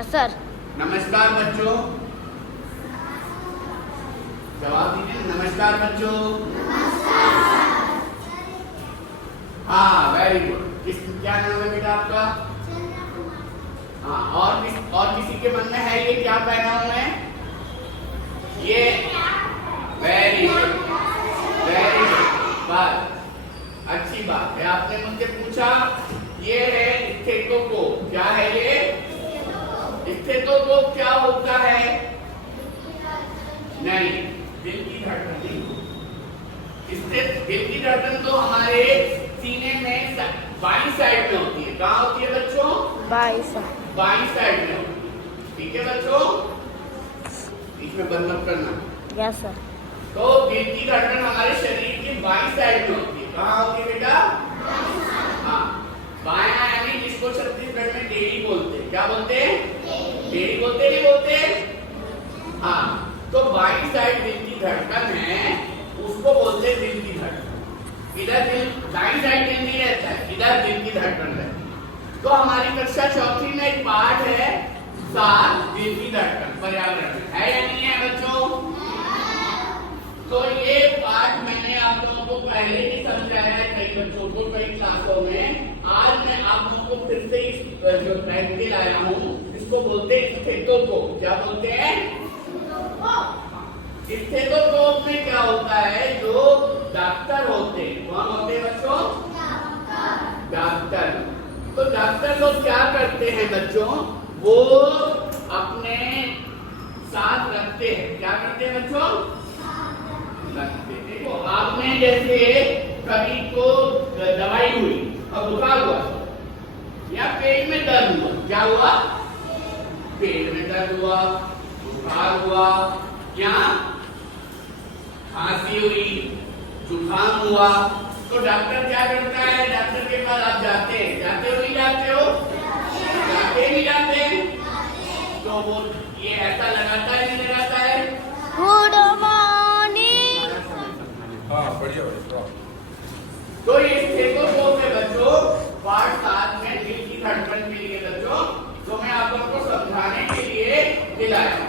Yes sir. नमस्कार बच्चों, जवाब दीजिए। नमस्कार बच्चों। हाँ, वेरी गुड। क्या नाम है बेटा आपका? हाँ, और किसी के मन में है ये क्या पहना हुआ है? ये वेरी गुड, वेरी गुड। बात अच्छी बात है। आपने मुझसे पूछा, ये है स्टेथोस्कोप। क्या है ये? स्टेथोस्कोप क्या होता है? नहीं, दिल की धड़कन नहीं। दिल की धड़कन तो हमारे सीने में बाईं साइड में होती है। कहाँ होती है बच्चों? बाईं साइड में होती है। ठीक है बच्चों, इसमें बंद मत करना। Yes sir. तो दिल की धड़कन हमारे शरीर के बाईं साइड में होती है। कहाँ होती है बेटा? हाँ, बायां यानी जिसको छत्तीसगढ़ में डेढ़ी बोलते हैं। क्या बोलते हैं? डेढ़ी बोलते नहीं बोलते? हाँ, तो बाईं साइड दिल की धड़कन है, उसको बोलते हैं दिल की धड़कन। इधर दिल, दाईं साइड दिल नहीं रहता है, इधर दिल की धड़कन रहती है। तो हमारी कक्षा चौथी में एक पाठ है, सात दिल की धड़कन, पर्यावरण में है या नहीं है बच्चों? तो ये पाठ मैंने आप लोगों को पहले ही समझाया है कई बच्चों को कई क्लासों में। आज मैं आप लोगों को फिर से इस जो प्रैक्टिकल आया हूँ, इसको बोलते हैं स्टेथोस्कोप। क्या बोलते हैं? स्टेथोस्कोप में क्या होता है, जो डॉक्टर होते हैं, कौन होते हैं बच्चों? डॉक्टर। तो डॉक्टर लोग क्या करते हैं बच्चों, वो अपने साथ रखते हैं। क्या करते हैं बच्चों? रखते हैं। देखो, आपने जैसे कभी को दवाई हुई और बुखार हुआ या पेट में दर्द हुआ, क्या हुआ? पेट में दर्द हुआ, बुखार हुआ या खांसी हुई, जुकाम हुआ, तो डॉक्टर क्या करता है? डॉक्टर के पास आप जाते हो नहीं जाते हो? जाते नहीं जाते? तो वो ये ऐसा लगाता है नहीं लगाता है? Good morning. हाँ, बढ़िया बढ़िया। तो ये स्टेथोस्कोप है बच्चों, पार्ट 7 में दिल की धड़कन के लिए बच्चों, जो मैं आप लोगों को समझाने के लिए दिलाया हूं।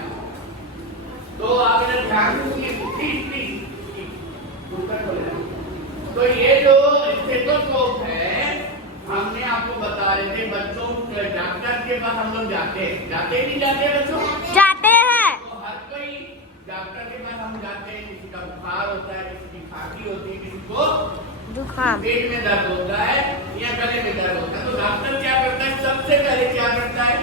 तो आप इधर ध्यान से सुनिए, प्लीज। तो ये जो स्टेथोस्कोप है, हमने आपको बता रहे थे बच्चों, डॉक्टर के पास हम लोग जाते नहीं जाते बच्चों? जाते हैं। तो हर कोई डॉक्टर के पास हम जाते हैं। किसी का बुखार होता है, किसी की खांसी होती है, किसी को जुकाम, पेट में दर्द होता है या गले में दर्द होता है। तो डॉक्टर क्या करता है? सबसे पहले क्या करता है?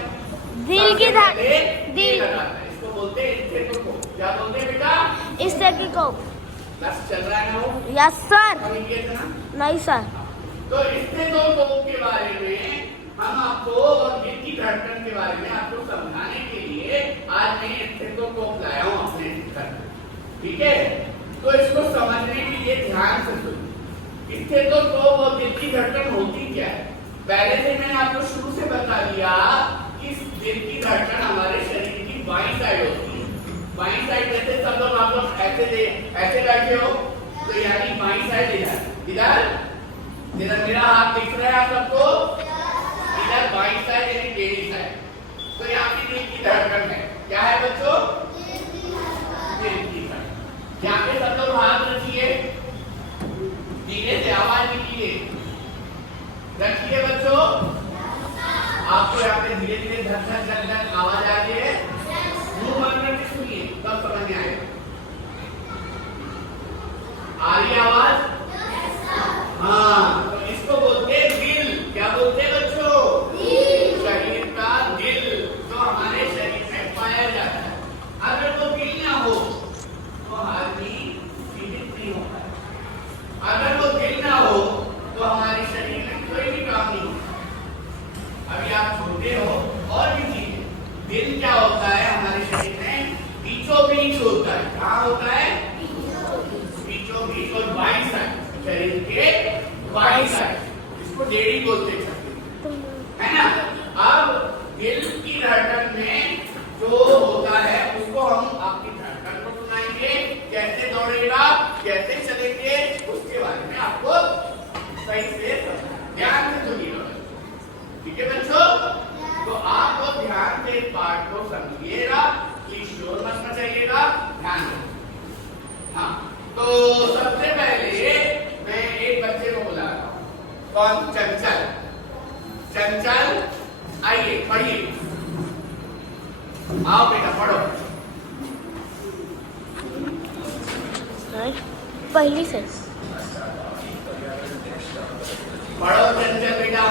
दिल की धड़कन दिल लगाता है। इसको बोलते हैं स्टेथोस्कोप। क्या बोलते हैं बेटा? स्टेथोस्कोप। क्लास चल रहा है ना वो? Yes sir. ना? नहीं सर। तो स्टेथोस्कोप के बारे में हम आपको और दिल की धड़कन के बारे में आपको समझाने के लिए आज मैं स्टेथोस्कोप लाया हूँ अपने घर। ठीक है, तो इसको समझने के लिए ध्यान से सुनिए। स्टेथोस्कोप और दिल की धड़कन होती क्या है? पहले से मैंने आपको शुरू से बता दिया कि दिल की धड़कन हमारे शरीर की बाईं साइड होती है। बाईं साइड जैसे सब लोग आप लोग ऐसे बैठे हो, तो यानी बाईं साइड इधर मेरा हाथ दिख रहा है आप सबको? इधर बाईं साइड यानी डेढ़ी साइड। तो यहाँ की दिल की धड़कन है। क्या है बच्चों? दिल की धड़कन। यहाँ पे सब लोग हाथ रखिए, धीरे से आवाज निकालिए। रखिए बच्चों, आपको यहाँ पे धीरे धीरे धक धक धक धक आवाज आ रही है। मुंह बंद करके सुनिए, तब समझ में आएगा। आ रही आवाज? हाँ, तो इसको बोलते हैं दिल। क्या बोलते हैं बच्चों? शरीर का दिल, जो हमारे शरीर में पाया जाता है। अगर वो दिल ना हो तो आदमी जीवित नहीं हो पाएगा। अगर वो दिल ना हो तो हमारे शरीर में कोई भी काम नहीं होता। अभी आप छोटे हो और भी चीजें, दिल क्या होता है हमारे शरीर में? बीचों बीच होता है। कहाँ होता है? बीचों बीच और बाईं साइड, शरीर के बाईं साइड। इसको डेढ़ी बोलते है ना? अब दिल की धड़कन में जो होता है उसको हम आपकी धड़कन को सुनाएंगे, कैसे दौड़ेगा, कैसे चलेंगे, उसके बारे में आपको सही से ध्यान से सुनिएगा। ठीक है बच्चों? तो आप लोग ध्यान शांत एक पाठ को समझिएगा, प्लीज शोर मत मचाइएगा, ध्यान दो। हाँ, तो सबसे पहले मैं एक बच्चे को बुला रहा हूँ। कौन? चंचल। चंचल आइए, पढ़िए। आओ बेटा पढ़ो। पहली से पढ़ो चंचल बेटा,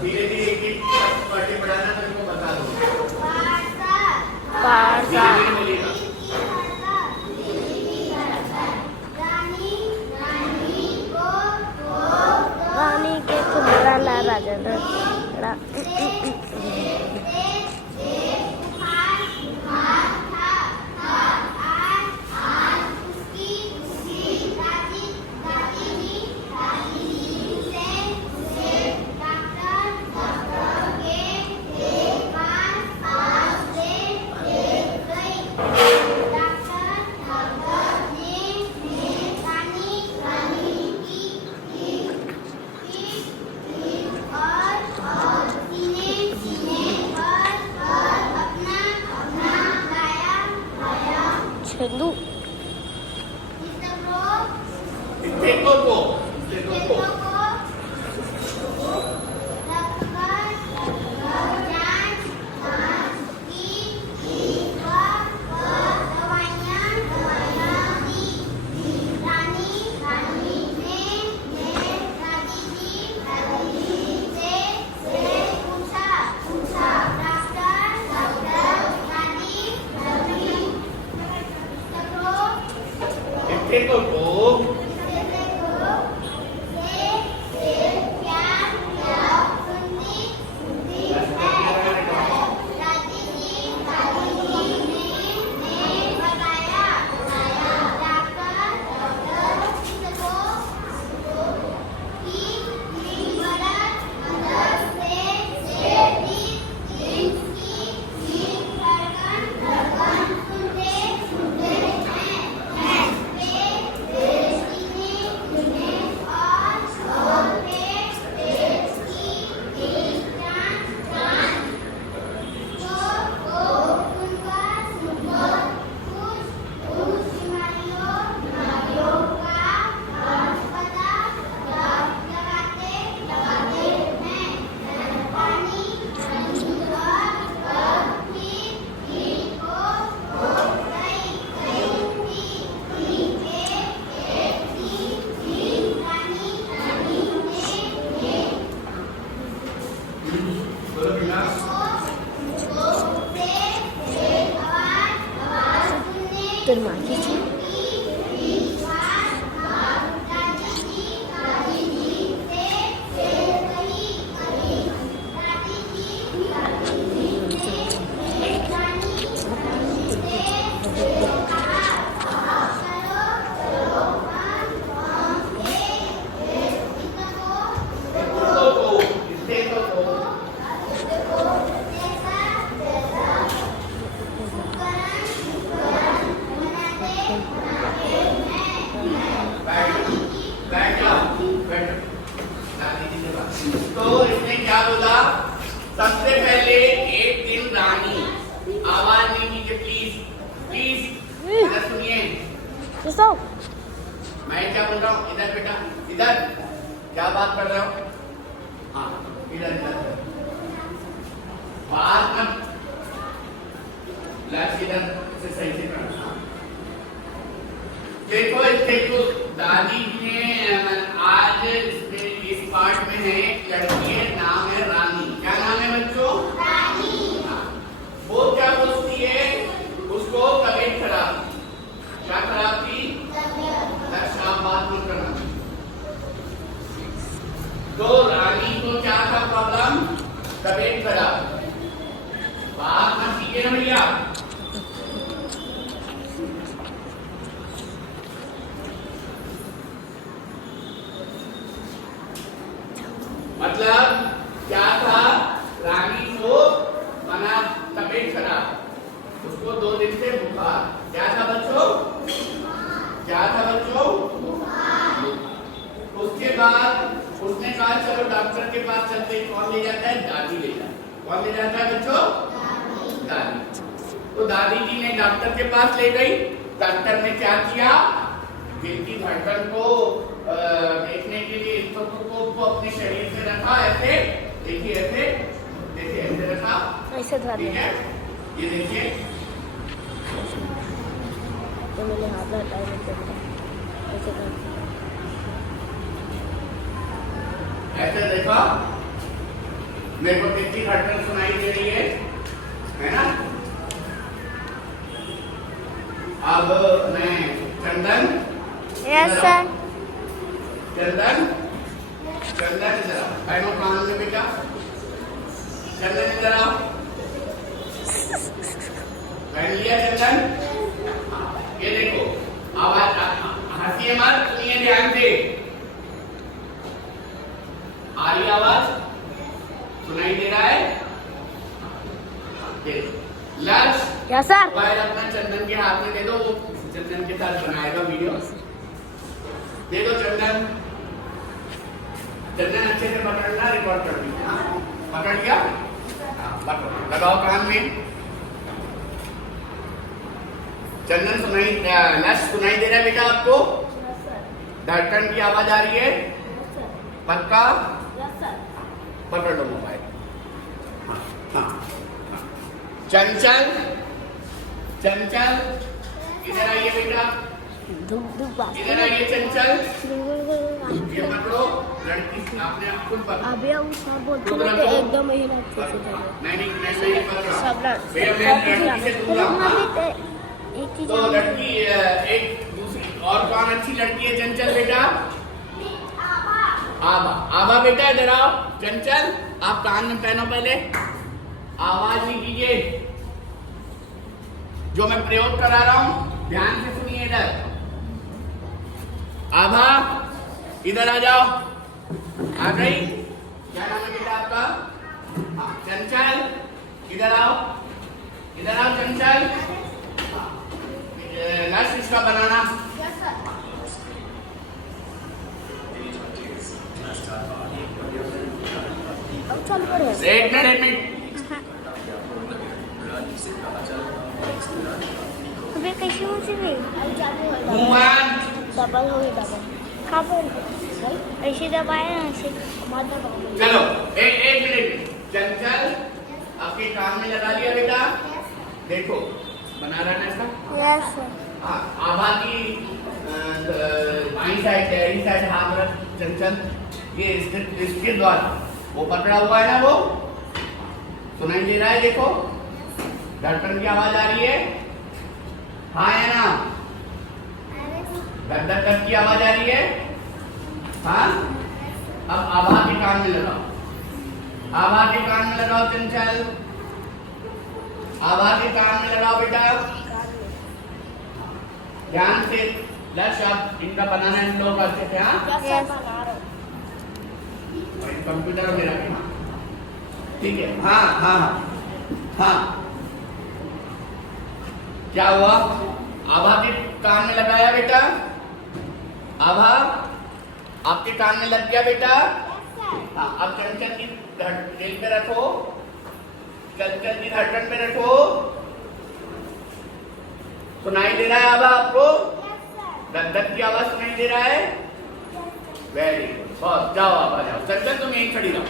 धीरे धीरे एक एक पढ़े पढ़ाना तुमको बता दो। पारसा धीरे बोलिएगा। रानी के कुमारा ला राजेंद्र छंदू माजी जी तो इसने क्या बोला? सबसे पहले एक दिन रानी, आवाज नहीं कीजिए प्लीज, प्लीज इधर सुनिए। मैं क्या बोल रहा हूँ? इधर बेटा, इधर क्या बात कर रहे हो? हाँ इधर इधर बात मत, लक्ष्य इधर से सही से करना। देखो दादी ने आज इस पार्ट में है एक लड़की है, नाम है रानी। क्या नाम है बच्चों? रानी। वो क्या बोलती है? उसको तबीयत खराब। क्या खराब थी? तबीयत। बात मत करना। तो रानी को क्या था प्रॉब्लम? तबीयत खराब। बात मत कीजिए ना भैया। मतलब क्या था? रानी को मना तबीयत खराब, उसको 2 दिन से बुखार। क्या था बच्चों? क्या था बच्चों? बुखार। उसके बाद उसने कहा चलो डॉक्टर के पास चलते। कौन ले जाता है? दादी ले जाती है। कौन ले जाता है बच्चों? दादी। तो दादी जी ने डॉक्टर के पास ले गई। डॉक्टर ने क्या किया? दिल की धड़कन को देखने के लिए स्टेथोस्कोप को अपने शरीर से रखा, ऐसे देखिए, ऐसे देखिए, ऐसे रखा, ऐसे धर ठीक है। ये देखिए, तो मैंने हाथ में हटाया ऐसे कर, ऐसे देखा, मेरे को दिल की धड़कन सुनाई दे रही है ना? अब मैं चंदन, यस सर, चंदन, चंदन इधर आओ, बैठो कान में बेटा, चंदन इधर आओ, बैठ लिया चंदन? ये देखो, आवाज हंसिए मत, सुनिए ध्यान से, आ रही आवाज? सुनाई दे रहा है? लक्ष्य, यस सर, मोबाइल अपना चंदन के हाथ में दे दो, वो चंदन के साथ बनाएगा वीडियो। दे दो चंदन, चंदन अच्छे से पकड़ना, रिकॉर्ड कर दीजिए। हाँ, पकड़ लिया? हाँ, पकड़ो, लगाओ कान में। चंदन सुनाई, लक्ष्य सुनाई दे रहा है बेटा आपको? धड़कन की आवाज आ रही है? पक्का? पकड़ लो मोबाइल। हाँ, हाँ। चंचल, चंचल इधर आइए बेटा, इधर आइए चंचल, ये पकड़ो, लड़की आपने खुद पकड़ो। अभी हम सब बोलते हैं कि एकदम ही लगते हैं। नहीं पकड़ा। सब भैया मैं लड़की से दूंगा। एक चीज तो लड़की एक दूसरी और कौन अच्छी लड़की है चंचल बेटा? आभा, आभा बेटा इधर आओ। चंचल आप कान में पहनो, पहले आवाज नहीं कीजिए, जो मैं प्रयोग करा रहा हूं ध्यान से सुनिए। इधर आभा, इधर आ जाओ, आ गई? क्या नाम है बेटा आपका? हाँ, चंचल इधर आओ, इधर आओ चंचल। लक्ष्य इसका बनाना। एक मिनट, अबे कैसे मुझे भी डबल हो गई, डबल कहाँ पर? ऐसे दबाए ना, ऐसे चलो एक मिनट। चंचल आपके कान में लगा लिया बेटा, देखो बना रहा है इसका। यस सर, आभा की बाईं साइड, गहरी साइड हाथ रख चंचल, ये इसके द्वारा वो पकड़ा हुआ है ना, वो सुनाई दे रहा है? देखो धड़कन की आवाज आ रही है, हाँ है ना? धक धक धक की आवाज आ रही है, हाँ? अब आभा के कान में लगाओ, आभा के कान में लगाओ चंचल, आभा के कान में लगाओ बेटा, ध्यान से। लक्ष्य आप इनका बनाना इन लोगों का अच्छे से, हाँ? कंप्यूटर मेरा भी, हाँ ठीक है, हाँ हाँ हाँ। क्या हुआ? आभा के कान में लगाया बेटा, आभा आपके कान में लग गया बेटा। हाँ, अब चंचल की दिल पे रखो, चंचल की धड़कन पे रखो। सुनाई दे रहा है आभा आपको? धक धक की आवाज सुनाई दे रहा है? वेरी गुड, बहुत। जाओ आभा जाओ। चंचल तुम यहीं खड़ी रहो।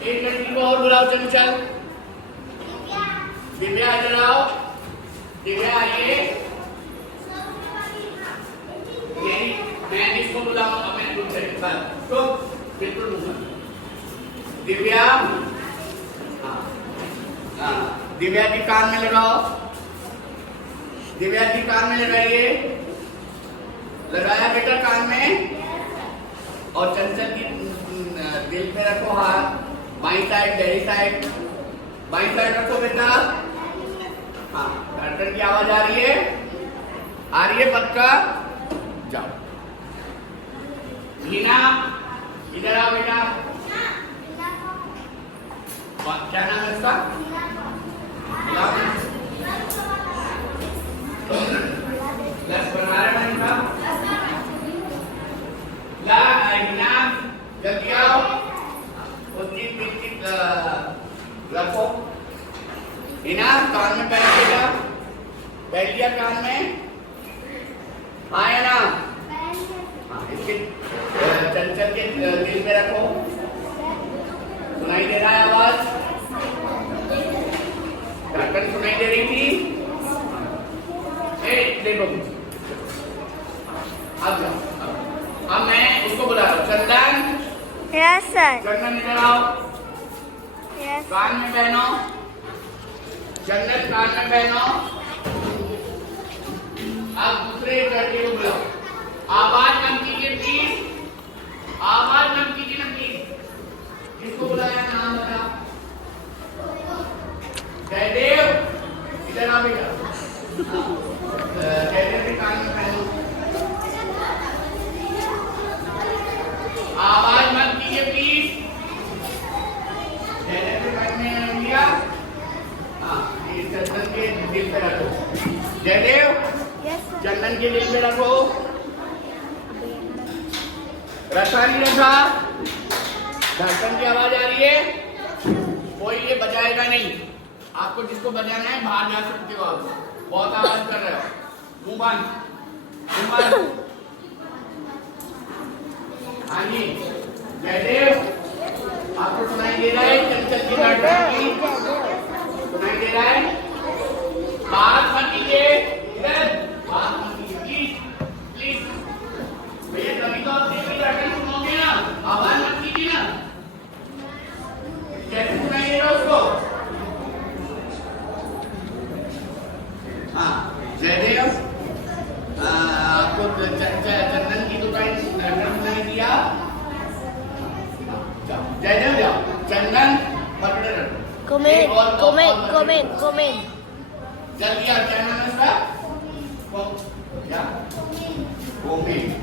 एक लड़की को और बुलाओ चंचल। दिव्या इधर आओ, दिव्या आइए। यही मैं इसको बुलाऊंगा, मैं खुद से तो बिल्कुल दूंगा। दिव्या, दिव्या की कान में लगाओ, दिव्या की कान में लगाइए। लगाया बेटा कान में? और चंचल की दिल पे रखो हाथ, बाईं साइड, गहरी साइड, बाईं साइड रखो बेटा। हाँ, धड़कन की आवाज आ रही है? आ रही है पक्का? जाओ। लीना इधर आओ बेटा। क्या नाम है इसका? बना रहे हैं इनका? जल्दी आओ, उसकी रखो दिया कान में? हाँ या ना? हाँ, इसके चंचल के दिल में रखो। सुनाई दे रहा है आवाज? धड़कन सुनाई दे रही थी? देखो अब मैं उसको बुला रहा हूँ। चंदन, यस सर। चंदन इधर आओ। यस। कान में पहनो। चंदन कान में पहनो। अब दूसरे लड़के को बुलाओ। आवाज कम कीजिए प्लीज। आवाज कम कीजिए ना प्लीज। किसको बुलाया? नाम बताओ। जयदेव इधर आ बेटा। जयदेव के कान में पहनो। आवाज मत कीजिए प्लीज। जयदेव के कान में लिया। हाँ, ये चंदन के दिल पे रखो। जयदेव चंदन के दिल पे रखो। रखा नहीं रखा? धड़कन की आवाज आ रही है? कोई ये बजाएगा नहीं। आपको जिसको बजाना है बाहर जा सकते हो। आप बहुत आवाज कर रहे हो। मुंह बंद, मुंह बंद। हाँ जी जयदेव, आपको सुनाई दे रहा है चंचल की धड़कन की? सुनाई दे रहा है? बात मत कीजिए इधर, बात मत कीजिए प्लीज प्लीज। भैया तभी तो आप दिल की धड़कन सुनोगे ना। आवाज मत कीजिए ना। कैसे सुनाई दे रहा उसको? हाँ जयदेव, आपको चंदन की दुकान धड़कन सुनाई दिया? जयदेव जाओ। चंदन पकड़े रखो। कमेंट। जल्दी आ। क्या नाम है उसका?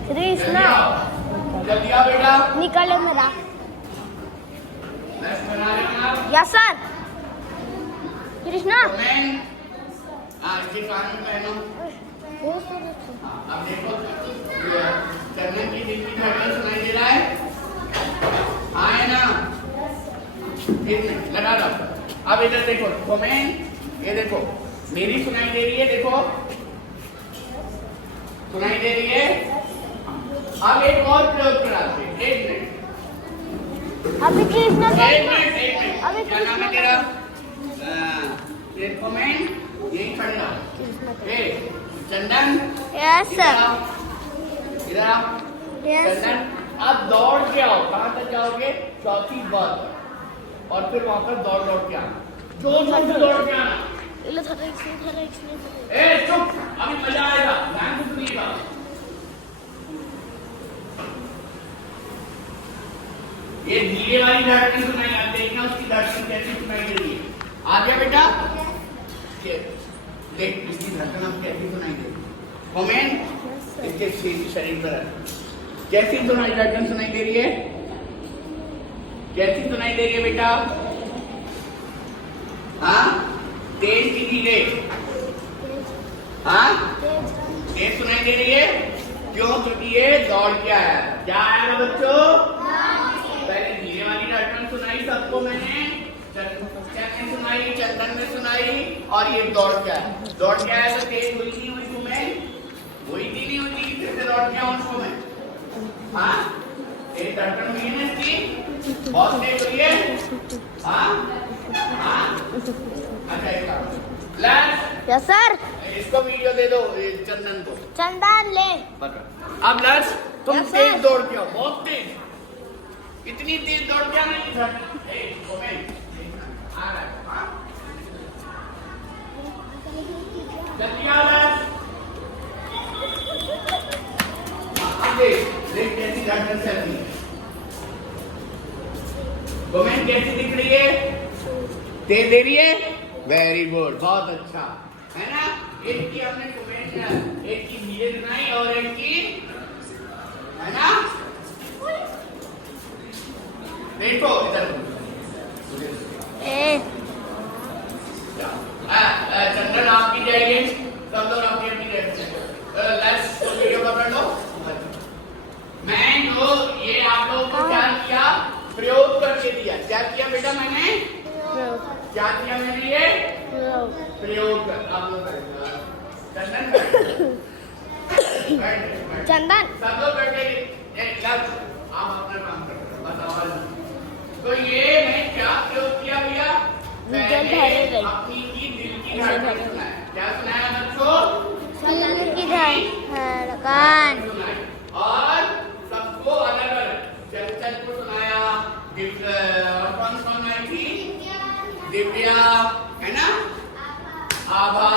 कृष्णा जल्दी आ बेटा। निकालो मेरा। नेक्स्ट बना रहे हो आप? Yes sir. कृष्णा हाँ, इसके कान में पहनो। अब देखो चंदन की दिल की धड़कन सुनाई दे रहा है? हाँ है ना? लगा दो। अब इधर देखो कमेन, ये देखो मेरी सुनाई दे रही है? देखो सुनाई दे रही है? अब एक और प्रयोग कराते हैं। एक मिनट। अभी कृष्णा एक मिनट। क्या नाम है तेरा? कमेन, यही खड़े रहो। चंदन यस सर। इधर आओ। चंदन अब दौड़ के आओ। कहाँ तक जाओगे? चौथी बार। और फिर वहां पर दौड़ के आना। जोर से दौड़ के आना। चुप, अभी मजा आएगा। ध्यान से सुनिएगा। ये धीरे वाली धड़कन सुनाई, आप देखना उसकी धड़कन कैसे सुनाई दे रही है। आ गया बेटा? देख इसकी धड़कन अब कैसी सुनाई दे रही है। कमेंट इसके शरीर पर कैसी सुनाई धड़कन सुनाई दे रही है? कैसी सुनाई दे रही है बेटा? हाँ तेज की धीरे? हाँ तेज सुनाई दे रही है। क्यों? क्योंकि ये दौड़ के आया। क्या आया ना बच्चों? पहले धीरे वाली धड़कन सुनाई सबको मैंने, सुनाई, चंदन में सुनाई, और ये दौड़ के आया। दौड़ के आया तो तेज हुई नहीं हुई तुम्हें? हुई थी नहीं हुई थी? फिर से दौड़ के आऊं उसको मैं? हाँ तेज धड़कन हुई है ना इसकी? बहुत तेज हुई है? हाँ हाँ अच्छा एक काम। Yes sir. इसको वीडियो दे दो चंदन को। चंदन ले। अब लर्स तुम Yes, तेज sir. दौड़ के आओ, बहुत तेज। इतनी तेज दौड़ के आना नहीं था। आ रहा है। हाँ? जल्दी आओ लर्स। अब देख कैसी धड़कन चल रही है। कमेंट कैसी दिख रही है? तेज दे रही है? वेरी गुड, बहुत अच्छा है ना। एक की हमने कमेंट, एक की धीरे सुनाई और एक की, है ना? देखो इधर चंदन आपकी जाइए, सब लोग आपकी अपनी वीडियो पकड़ लो। मैं जो ये आप लोगों को क्या किया, प्रयोग करके दिया। क्या किया बेटा मैंने? क्या किया मैंने? ये प्रयोग आप लोग करेंगे। चंदन सब लोग बैठे आप अपना काम करते बस आवाज। तो ये मैं क्या प्रयोग किया भैया? धड़कन अपनी की दिल की धड़कन सुनाया। क्या सुनाया बच्चों? दिल की धड़कन सुनाई और सबको अलग अलग चंचल को सुनाया। कौन सुनाई थी? दिव्या है ना, आभा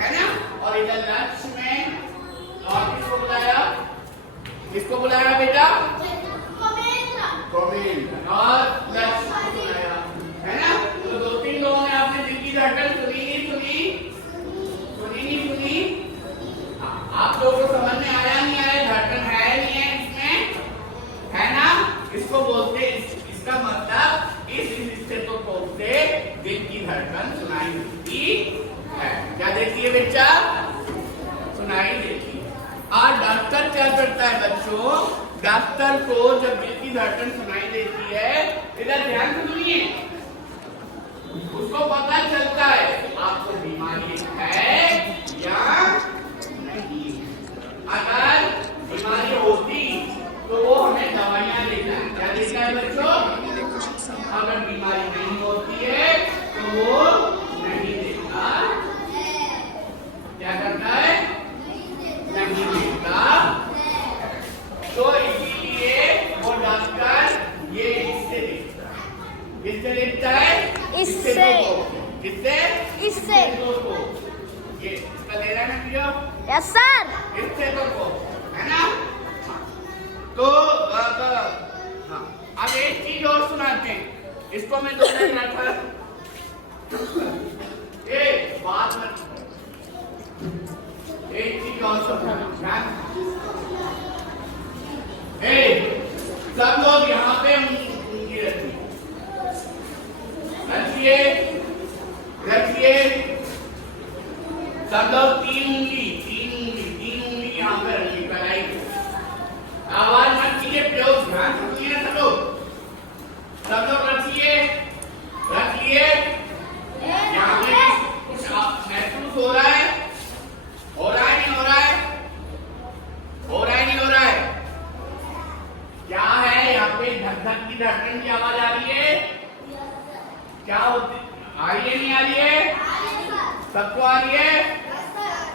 है ना, और इधर लक्ष्य में और किसको बुलाया? किसको बुलाया बेटा? गोविंद और लक्ष्य को बुलाया है ना। तो दो तीन लोगों ने आपने दिल की धड़कन सुनी नहीं सुनी? हाँ, आप लोगों को समझ में आया नहीं आया? धड़कन है नहीं है इसमें, है ना? इसको बोलते, इसका मतलब इस हिस्से को बोलते दिल की धड़कन सुनाई देती है। क्या देती है बच्चा? सुनाई देती है। और डॉक्टर क्या करता है बच्चों? डॉक्टर को जब दिल की धड़कन सुनाई देती है, इधर ध्यान से सुनिए, उसको पता चलता है आपको बीमारी है या नहीं। अगर बीमारी होती तो वो हमें दवाइयां देता है। क्या देता है बच्चों? अगर बीमारी नहीं होती है तो वो नहीं देता। क्या करता है? नहीं देता। तो इसीलिए वो डॉक्टर ये इससे देखता है। किससे देखता है? इससे। किससे? इससे। ये इसका ले रहा है ना भैया? Yes sir. इससे को है ना। तो हाँ, अब एक चीज और सुनाते हैं। इसको मैं दो दिन रखा बात मत, एक चीज और सुना। सब लोग यहाँ पे उंगली रखिए, रखिए सब लोग तीन उंगली यहाँ पे रखिए कलाई। आवाज मत कीजिए, प्रयोग ध्यान से सुनिए सब लोग। सब लोग रखिए, रखिए। यहाँ पे कुछ महसूस हो रहा है? हो रहा है नहीं हो रहा है? हो रहा है नहीं हो रहा है? क्या है यहाँ पे? धक धक की धड़कन की आवाज आ रही है? क्या होती? आ रही है नहीं आ रही है? सबको आ रही है?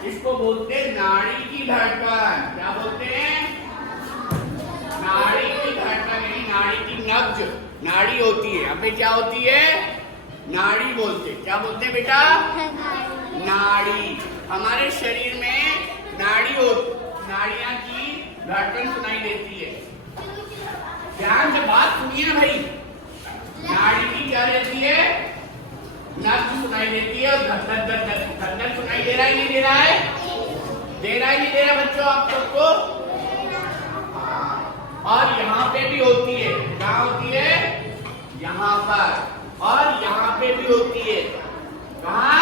इसको बोलते हैं नाड़ी की धड़कन। क्या बोलते हैं? नाड़ी की धड़कन, यानी नाड़ी की नब्ज। नाड़ी होती है, यहाँ पे क्या होती है? नाड़ी बोलते। क्या बोलते हैं बेटा? नाड़ी। हमारे शरीर में नाड़ी हो, नाड़ियां की धड़कन सुनाई देती है। ध्यान से बात सुनिए ना भाई। नाड़ी की क्या रहती है? नब्ज सुनाई देती है। और धड़कन सुनाई दे रहा है नहीं दे रहा है? दे रहा है नहीं दे रहा बच्चों आप सबको? और यहाँ पे भी होती है। कहाँ होती है? यहाँ पर। और यहाँ पे भी होती है। कहाँ?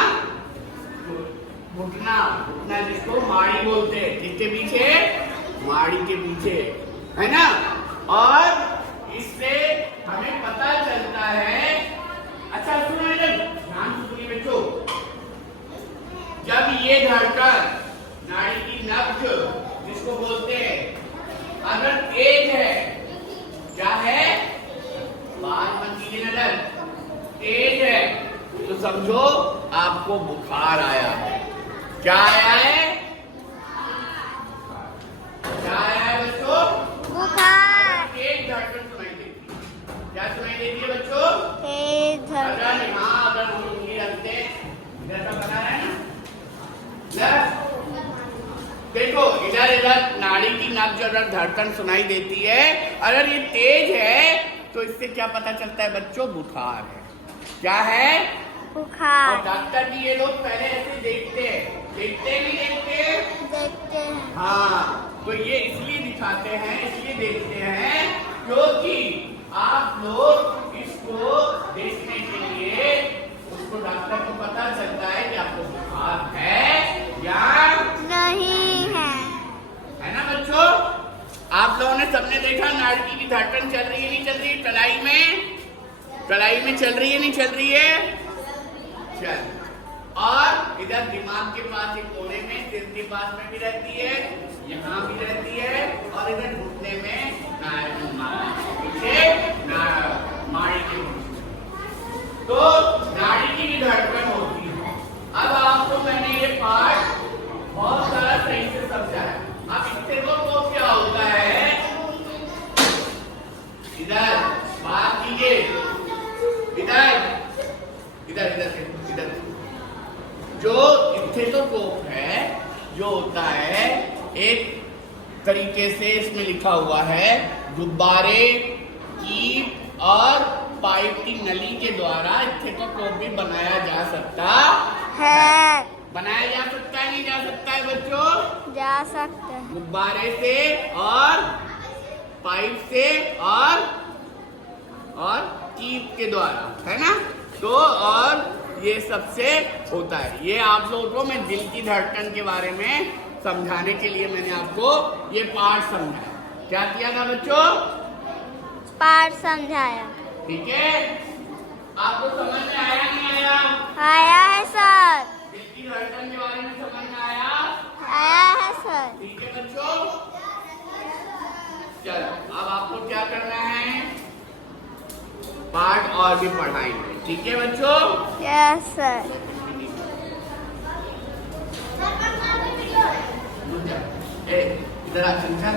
घुटना, घुटना जिसको माड़ी बोलते हैं। किसके पीछे? माड़ी के पीछे, है ना। और इससे हमें पता चलता है। अच्छा सुनो मैडम, ध्यान से सुनिए बच्चों। जब ये धड़कन, नाड़ी की नब्ज जिसको बोलते हैं, अगर तेज है, क्या है? बात मत कीजिए नजर। तेज है तो समझो आपको बुखार आया है। क्या आया है? क्या आया है बच्चों? बुखार। तेज धड़कन सुनाई देती है। क्या सुनाई देती है बच्चों? तेज धड़कन। अगर हम उंगली रखते हैं, इधर का बना है ना, देखो इधर नाड़ी की नब्ज और धड़कन सुनाई देती है। अगर ये तेज है तो इससे क्या पता चलता है बच्चों? बुखार है। क्या है? बुखार। और डॉक्टर भी ये लोग पहले ऐसे देखते हैं। देखते नहीं देखते? देखते हैं। हाँ, तो ये इसलिए दिखाते हैं, इसलिए देखते हैं क्योंकि आप लोग इसको देखने के लिए उसको डॉक्टर को पता चलता है कि आपको बुखार है या नहीं है। है ना बच्चों? आप लोगों ने सबने देखा नाड़ी की धड़कन चल रही है नहीं चल रही है? कलाई में चल रही है नहीं चल रही है? चल। और इधर दिमाग के पास एक कोने में, सिर के पास में भी रहती है, यहाँ भी रहती है, और इधर घुटने में पीछे माड़ी के तो नाड़ी की भी धड़कन होती है। अब आपको मैंने ये पार्ट बहुत सारा सही से समझाया। अब इससे तो क्या होता है, इधर बात कीजिए, इधर इधर इधर इधर जो स्टेथोस्कोप है, जो होता है एक तरीके से इसमें लिखा हुआ है गुब्बारे की और पाइप की नली के द्वारा स्टेथोस्कोप भी बनाया जा सकता है। बनाया जा सकता है, नहीं जा सकता है बच्चों? जा सकते हैं। गुब्बारे से और पाइप से और कीप के द्वारा, है ना? तो और ये सबसे होता है। ये आप लोगों को मैं दिल की धड़कन के बारे में समझाने के लिए मैंने आपको ये पार्ट समझाया। क्या किया था बच्चों? पार्ट समझाया। ठीक है, आपको समझ में आया नहीं आया? आया है सर। दिल की धड़कन के बारे में समझ में आया? आया है सर। ठीक है बच्चों, चलो अब आपको क्या करना है, पार्ट और भी पढ़ाएंगे। ठीक है बच्चों? Yes sir. इधर आ चंचल।